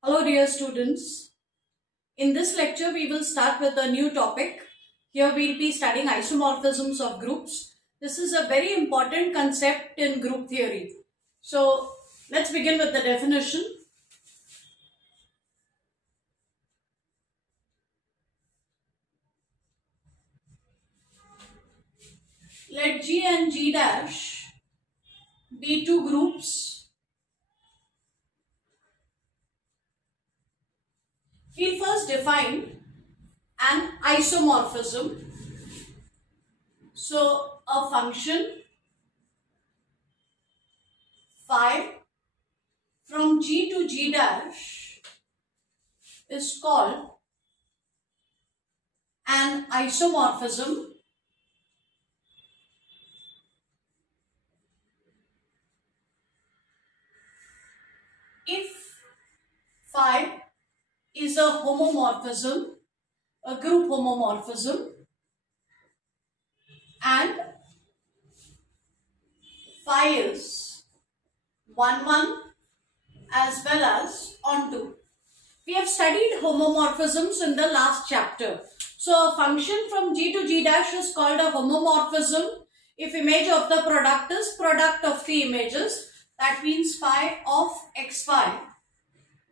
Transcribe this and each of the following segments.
Hello dear students. In this lecture we will start with a new topic. Here we will be studying isomorphisms of groups. This is a very important concept in group theory. So let's begin with the definition. Let G and G dash be two groups. We'll first define an isomorphism. So a function phi from G to G dash is called an isomorphism if phi is a homomorphism, a group homomorphism, and phi is 1, 1 as well as onto. We have studied homomorphisms in the last chapter. So a function from G to G dash is called a homomorphism if image of the product is product of the images. That means phi of xy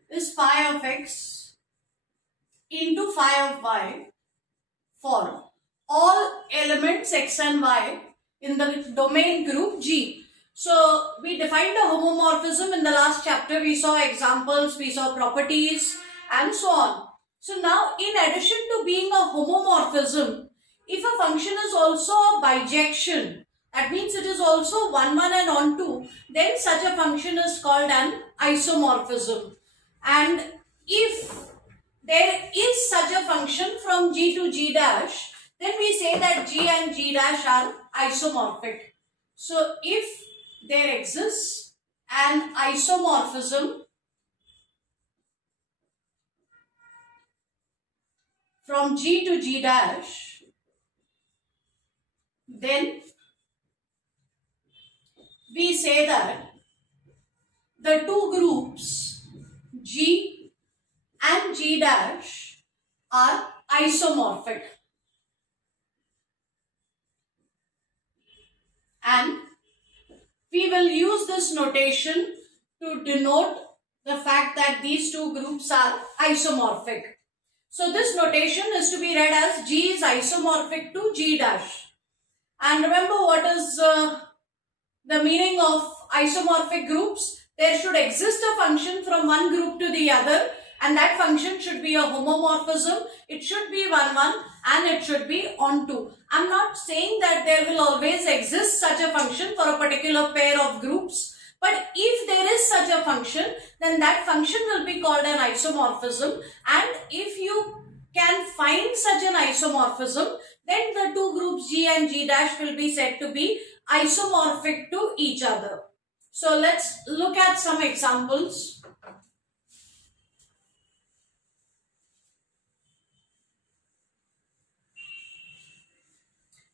is phi of x into phi of y for all elements x and y in the domain group G. So we defined a homomorphism in the last chapter. We saw examples, we saw properties and so on. So now in addition to being a homomorphism, if a function is also a bijection, that means it is also 1, 1 and onto, then such a function is called an isomorphism. And if there is such a function from G to G dash, then we say that G and G dash are isomorphic. So if there exists an isomorphism from G to G dash, then we say that the two groups G and G dash are isomorphic. And we will use this notation to denote the fact that these two groups are isomorphic. So this notation is to be read as G is isomorphic to G dash. And remember what is the meaning of isomorphic groups? There should exist a function from one group to the other, and that function should be a homomorphism. It should be 1, 1 and it should be onto. I'm not saying that there will always exist such a function for a particular pair of groups, but if there is such a function, then that function will be called an isomorphism. And if you can find such an isomorphism, then the two groups G and G dash will be said to be isomorphic to each other. So let's look at some examples.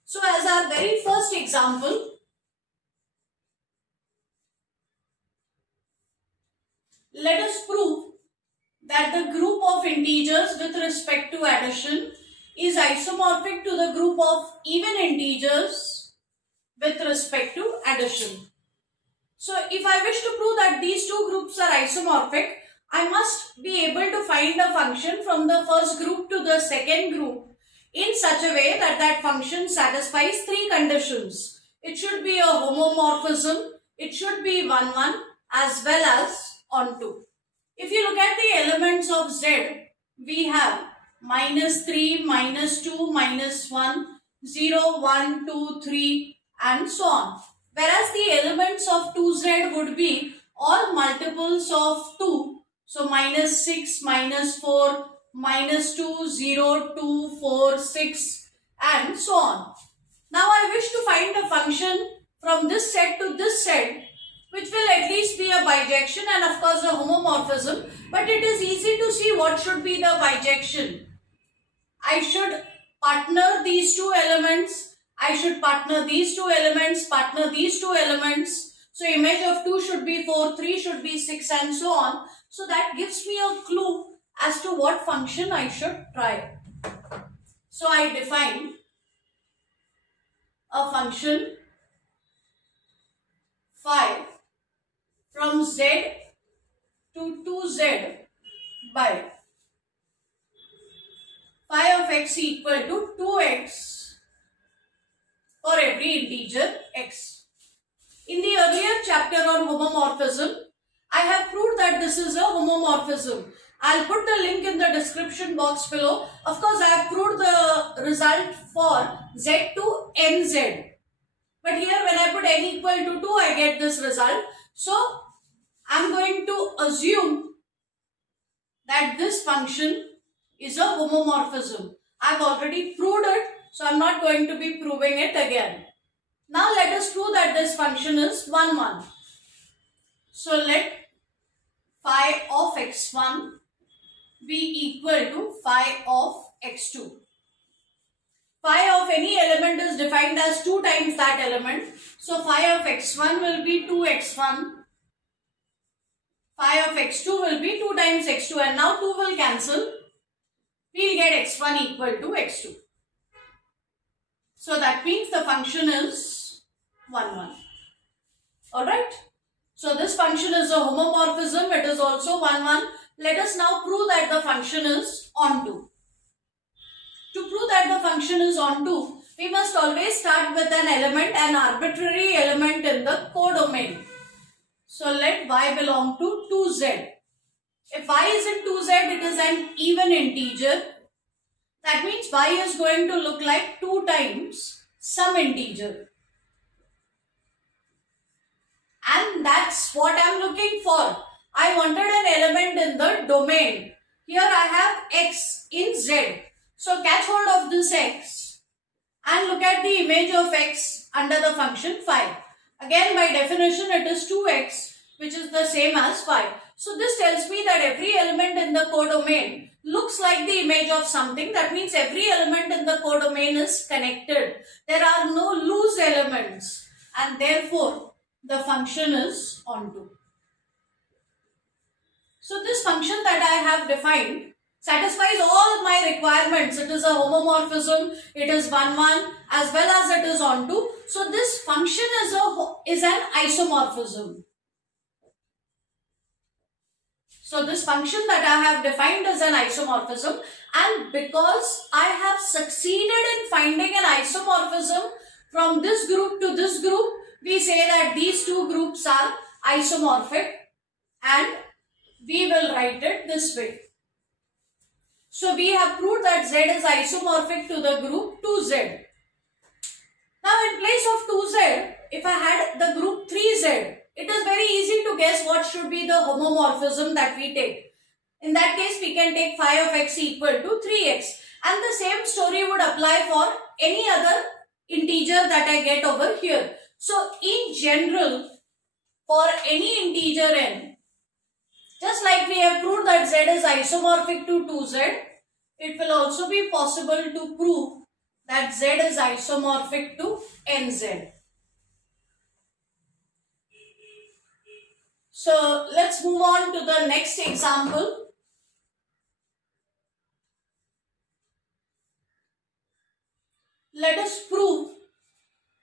So as our very first example, let us prove that the group of integers with respect to addition is isomorphic to the group of even integers with respect to addition. So if I wish to prove that these two groups are isomorphic, I must be able to find a function from the first group to the second group in such a way that that function satisfies three conditions. It should be a homomorphism, it should be 1, 1 as well as onto. If you look at the elements of Z, we have -3, -2, -1, 0, 1, 2, 3 and so on. Whereas the elements of 2Z would be all multiples of 2. So -6, -4, -2, 0, 2, 4, 6 and so on. Now I wish to find a function from this set to this set which will at least be a bijection and of course a homomorphism, but it is easy to see what should be the bijection. I should partner these two elements, I should partner these two elements, partner these two elements. So image of 2 should be 4, 3 should be 6 and so on. So that gives me a clue as to what function I should try. So I define a function phi from z to 2z by phi of x equal to 2x for every integer x. In the earlier chapter on homomorphism, I have proved that this is a homomorphism. I'll put the link in the description box below. Of course, I have proved the result for z to nz. But here when I put n equal to 2, I get this result. So, I'm going to assume that this function is a homomorphism. I've already proved it, so I'm not going to be proving it again. Now let us prove that this function is 1, 1. So let phi of x1 be equal to phi of x2. Phi of any element is defined as 2 times that element. So phi of x1 will be 2x1. Phi of x2 will be 2 times x2, and now 2 will cancel. We will get x1 equal to x2. So that means the function is 1, 1. Alright. So this function is a homomorphism. It is also 1, 1. Let us now prove that the function is onto. To prove that the function is onto, we must always start with an element, an arbitrary element in the codomain. So let y belong to 2z. If y is in 2z, it is an even integer. That means y is going to look like 2 times some integer. And that's what I am looking for. I wanted an element in the domain. Here I have x in z. So catch hold of this x and look at the image of x under the function phi. Again, by definition, it is 2x, which is the same as phi. So this tells me that every element in the codomain looks like the image of something. That means every element in the codomain is connected. There are no loose elements, and therefore the function is onto. So this function that I have defined satisfies all my requirements. It is a homomorphism, it is 1, 1, as well as it is onto. So this function is an isomorphism. So this function that I have defined is an isomorphism, and because I have succeeded in finding an isomorphism from this group to this group, we say that these two groups are isomorphic, and we will write it this way. So we have proved that Z is isomorphic to the group 2Z. Now in place of 2Z, if I had the group 3Z, it is very easy to guess what should be the homomorphism that we take. In that case, we can take phi of x equal to 3x. And the same story would apply for any other integer that I get over here. So in general, for any integer n, just like we have proved that z is isomorphic to 2z, it will also be possible to prove that z is isomorphic to nz. So let's move on to the next example. Let us prove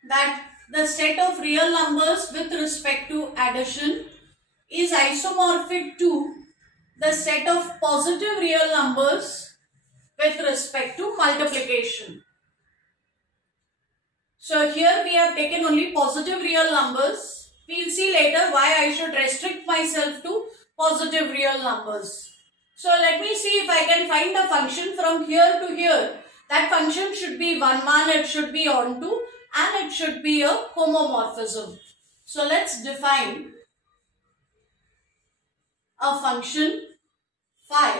that the set of real numbers with respect to addition is isomorphic to the set of positive real numbers with respect to multiplication. So here we have taken only positive real numbers. We will see later why I should restrict myself to positive real numbers. So let me see if I can find a function from here to here. That function should be 1, 1, it should be onto, and it should be a homomorphism. So let's define a function phi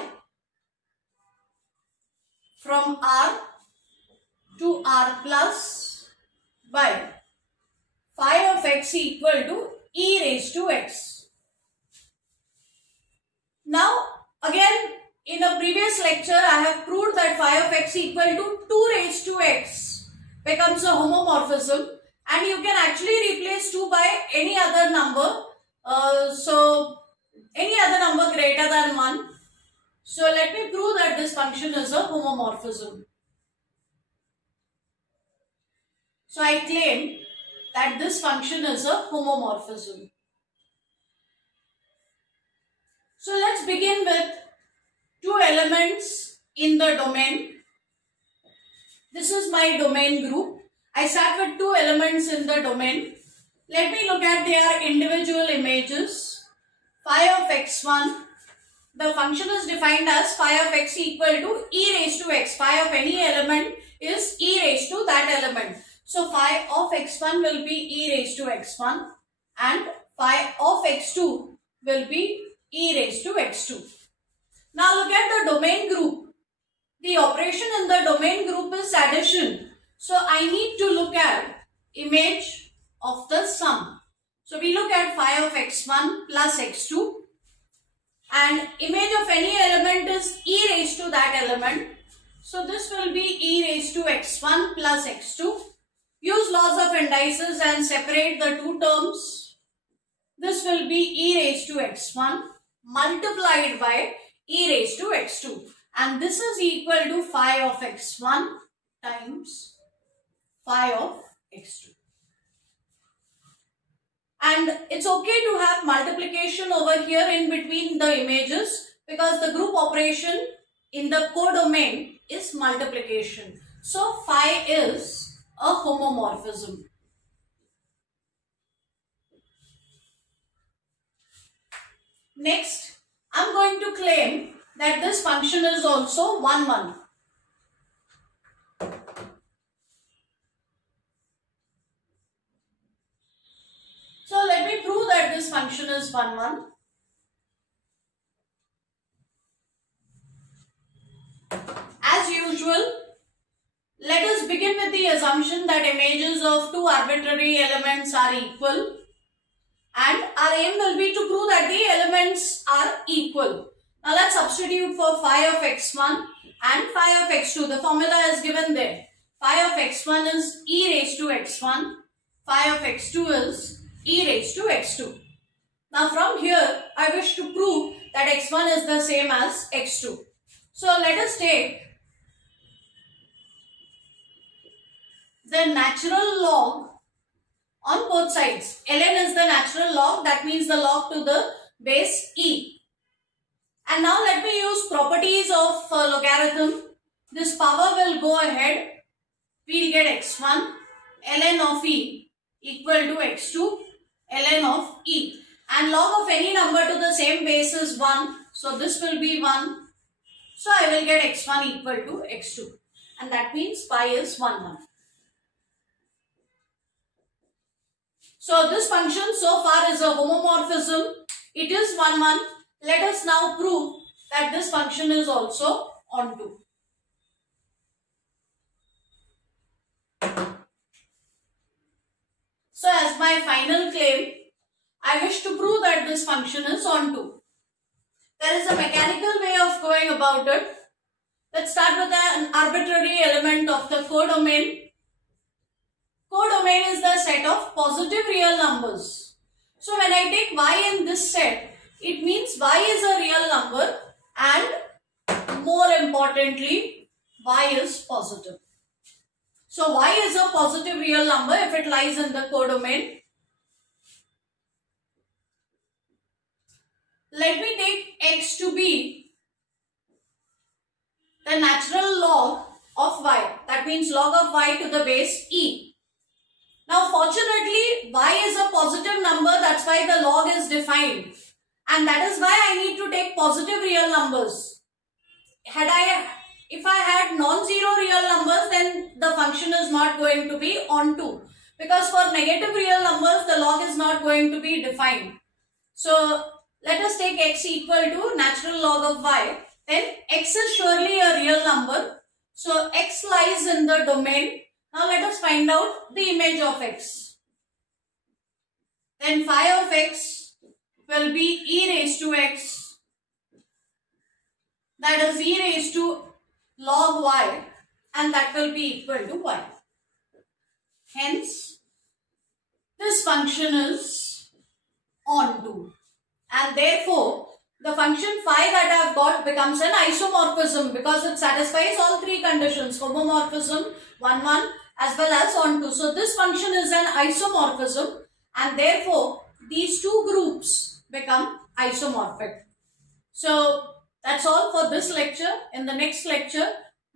from R to R plus by phi of x equal to e raised to x. Now again, in a previous lecture I have proved that phi of x equal to 2 raised to x becomes a homomorphism, and you can actually replace 2 by any other number. So any other number greater than 1. So let me prove that this function is a homomorphism. So I claim that this function is a homomorphism. So let's begin with two elements in the domain. This is my domain group. I start with two elements in the domain. Let me look at their individual images. Phi of x1. The function is defined as phi of x equal to e raised to x. Phi of any element is e raised to that element. So phi of x1 will be e raised to x1 and phi of x2 will be e raised to x2. Now look at the domain group. The operation in the domain group is addition. So I need to look at image of the sum. So we look at phi of x1 plus x2 and image of any element is e raised to that element. So this will be e raised to x1 plus x2. Use laws of indices and separate the two terms. This will be e raised to x1 multiplied by e raised to x2. And this is equal to phi of x1 times phi of x2. And it's okay to have multiplication over here in between the images because the group operation in the codomain is multiplication. So phi is a homomorphism. Next, I'm going to claim that this function is also 1, 1. So let me prove that this function is 1, 1. As usual, let us begin with the assumption that images of two arbitrary elements are equal. And our aim will be to prove that the elements are equal. Now let's substitute for phi of x1 and phi of x2. The formula is given there. Phi of x1 is e raised to x1. Phi of x2 is e raised to x2. Now from here, I wish to prove that x1 is the same as x2. So let us take the natural log on both sides. Ln is the natural log, that means the log to the base e. And now let me use properties of logarithm. This power will go ahead. We will get x1 ln of e equal to x2 ln of e. And log of any number to the same base is 1. So this will be 1. So I will get x1 equal to x2. And that means pi is 1, 1. So this function so far is a homomorphism. It is 1, 1. Let us now prove that this function is also onto. So as my final claim, I wish to prove that this function is onto. There is a mechanical way of going about it. Let's start with an arbitrary element of the codomain. Codomain is the set of positive real numbers. So when I take y in this set, it means y is a real number and more importantly, y is positive. So y is a positive real number if it lies in the codomain. Let me take x to be the natural log of y. That means log of y to the base e. Now fortunately, y is a positive number, that's why the log is defined. And that is why I need to take positive real numbers. If I had non-zero real numbers, then the function is not going to be onto. Because for negative real numbers, the log is not going to be defined. So let us take x equal to natural log of y. Then x is surely a real number. So x lies in the domain. Now let us find out the image of x. Then phi of x will be e raised to x. That is e raised to log y and that will be equal to y. Hence, this function is onto. And therefore, the function phi that I have got becomes an isomorphism because it satisfies all three conditions, homomorphism, 1, 1, as well as onto. So this function is an isomorphism and therefore these two groups become isomorphic. So that's all for this lecture. In the next lecture,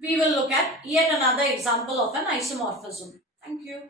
we will look at yet another example of an isomorphism. Thank you.